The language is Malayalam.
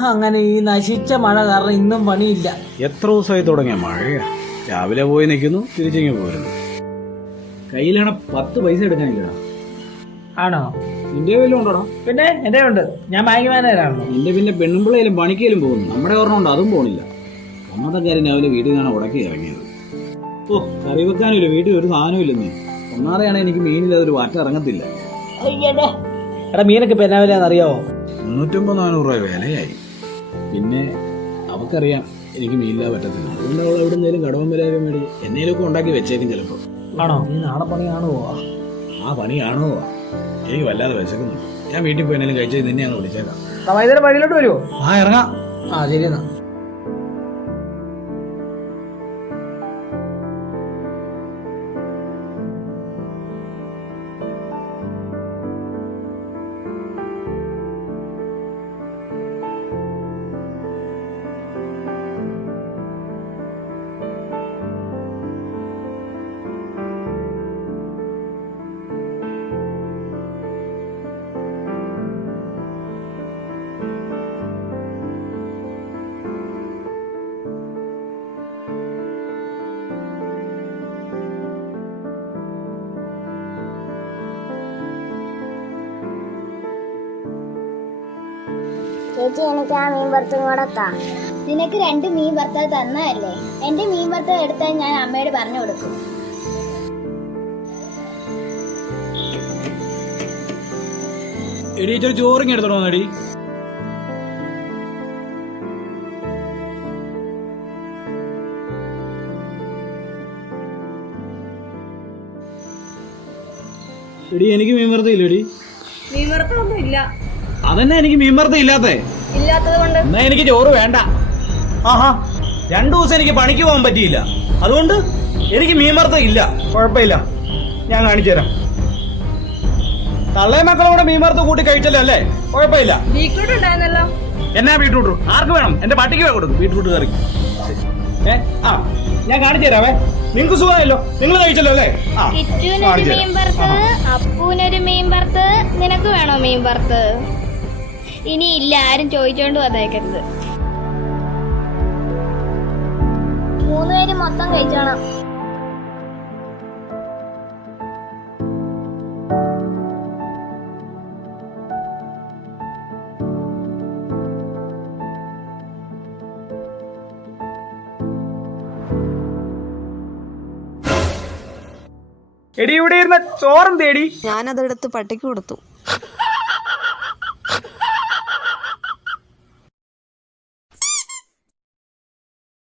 അങ്ങനെ ഈ നശിച്ച മഴ കാരണം ഇന്നും പണിയില്ല. എത്ര ദിവസമായി തുടങ്ങിയ മഴ? രാവിലെ പോയി നിൽക്കുന്നു തിരിച്ചിങ്ങ് പോരുന്നു. കയ്യിലാണ് പത്ത് പൈസ എടുക്കാനില്ലടാ. ആണോ? നിന്റെ വല്ലതും ഉണ്ടോടാ? പിന്നെ? എന്റെ ഉണ്ട് ഞാൻ ബാങ്ക് മാനേജറാണല്ലോ നിന്റെ പിന്നെ പെണ്ണുമ്പിള്ളയിലും പണിക്കയിലും പോകുന്നു. നമ്മുടെ ഓർമ്മ അതും പോണില്ല. അമ്മത്തെ കാര്യം രാവിലെ വീട്ടിൽ നിന്നാണ് ഉടക്കി ഇറങ്ങിയത്. ഓ കറി വെക്കാനില്ല വീട്ടിൽ ഒരു സാധനവും ഇല്ലെന്നേ. ഒന്നാതെയാണ് എനിക്ക് മീനില്ലാതെ ഒരു വാറ്റ ഇറങ്ങത്തില്ല. അയ്യടാ എടാ മീനൊക്കെ ഇപ്പൊ എന്നാ വിലയാന്ന് അറിയാവോ മുന്നൂറ്റമ്പത് നാനൂറ് രൂപ വിലയായി. പിന്നെ അവക്കറിയാം എനിക്ക് മീനില്ലാ പറ്റത്തില്ല. അതുകൊണ്ട് അവൾ എവിടെ നിന്നേലും കടവൻ വിലയൊക്കെ മേടി എന്നേലൊക്കെ ഉണ്ടാക്കി വെച്ചേക്കും ചിലപ്പോൾ. ആണോ? നീ നാളെ പണിയാണോ? ആ പണിയാണോ? എനിക്ക് വല്ലാതെ വിശക്കുന്നു ഞാൻ വീട്ടിൽ പോയി എന്നാലും കഴിച്ചത് നിന്നെ അങ്ങ് വിളിച്ചേക്കാം. വൈകുന്നേരം വഴിയിലോട്ട് വരുമോ ആ ഇറങ്ങാം. ആ ശരി എന്നാ. ചേച്ചി എനിക്ക് ആ മീൻ വറുത്തും കൂടെ താ. നിനക്ക് രണ്ട് മീൻ വറുത്തത് തന്നതല്ലേ? എന്റെ മീൻ വറുത്തത് എടുത്താൽ ഞാൻ അമ്മയോട് പറഞ്ഞു കൊടുക്കും. എടി ഇച്ചിരി ചോറിങ് എടുത്തോളൂ എടി എടി എനിക്ക് മീൻ വറുത്തില്ല മീൻ വറുത്തൊന്നും ഇല്ല. അതന്നെ എനിക്ക് മീൻ വറുത്ത ഇല്ലാത്തേ ഇല്ലാത്തത് കൊണ്ട്? എന്നാ എനിക്ക് ചോറ് വേണ്ട. ആഹാ. രണ്ടു ദിവസം എനിക്ക് പണിക്ക് പോകാൻ പറ്റിയില്ല. അതുകൊണ്ട് എനിക്ക് മീൻ വറുത്ത ഇല്ല. കുഴപ്പമില്ല. ഞാൻ കാണിച്ചു തരാം. തള്ളേ മക്കളോടെ കൂടെ മീൻ വറുത്ത കൂട്ടി കഴിച്ചല്ലേ അല്ലേ? കുഴപ്പമില്ല. ബീറ്റ്റൂട്ട് ഉണ്ടായിരുന്നല്ലോ. എന്നാ ബീട്രൂട്ട് ആർക്ക് വേണം? എന്റെ പട്ടിക്ക് വേണം കൊടുക്കും. Beetroot curry. ഏ ആ ഞാൻ കാണിച്ചു തരാവേ. നിങ്ങൾക്ക് സുഖമായല്ലോ? നിങ്ങൾ കഴിച്ചല്ലോ അല്ലേ? ആ കിറ്റുവിനൊരു കാണിച്ചു മീൻ തരാം. വറുത്തത് അപ്പൂനൊരു മീൻ വറുത്ത്. നിനക്ക് വേണോ മീൻ വറുത്തത് ഇനി ഇല്ല ആരും ചോദിച്ചോണ്ട് വന്നേക്കരുത്. മൂന്നുപേര് മൊത്തം കഴിച്ചോണം. എടി ഇവിടെ ഇരുന്ന ചോറും തേടി. ഞാനതെടുത്ത് പട്ടിക്ക് കൊടുത്തു.